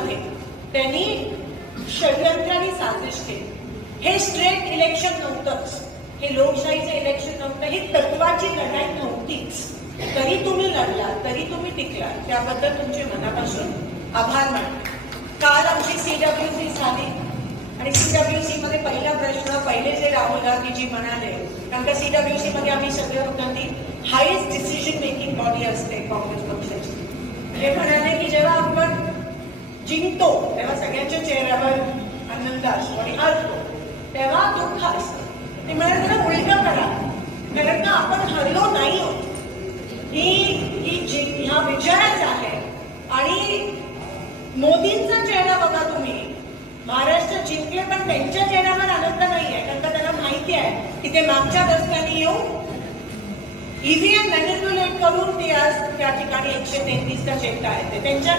मध्ये त्यांनी षडयंत्र आणि साजिश केली. हे स्ट्रेट इलेक्शन नव्हतंच. हे लोकशाहीचं इलेक्शन नव्हतं. ही तत्वाची लढाई नव्हतीच. तरी तुम्ही लढला तरी तुम्ही टिकला. त्याबद्दल तुमचे मनापासून आभार मानले काल आमची सीडब्ल्यूसी झाली. आणि सीडब्ल्यूसी मध्ये पहिला प्रश्न पहिले जे राहुल गांधीजी म्हणाले कारण का सीडब्ल्यूसी मध्ये आम्ही सगळे होतो ती हायेस्ट डिसिजन मेकिंग बॉडी असते काँग्रेस पक्षाची. हे म्हणाले जिंकतो तेव्हा सगळ्यांच्या चेहऱ्यावर आनंद असतो आणि हरतो तेव्हा दुःख असतं ते म्हणाले जरा उलट करा कारण का आपण हरलो नाही आहोत ही ही जी ह्या विजयाच आहे आणि मोदींचा चेहरा बघा तुम्ही महाराष्ट्र जिंकले पण त्यांच्या चेहऱ्यावर आनंद नाही आहे कारण का त्यांना माहिती आहे की ते मागच्या रस्त्याने येऊन ईव्हीएम मॅनिप्युलेट करून ते आज त्या ठिकाणी एकशे तेहतीसचा चेक आहे ते त्यांच्या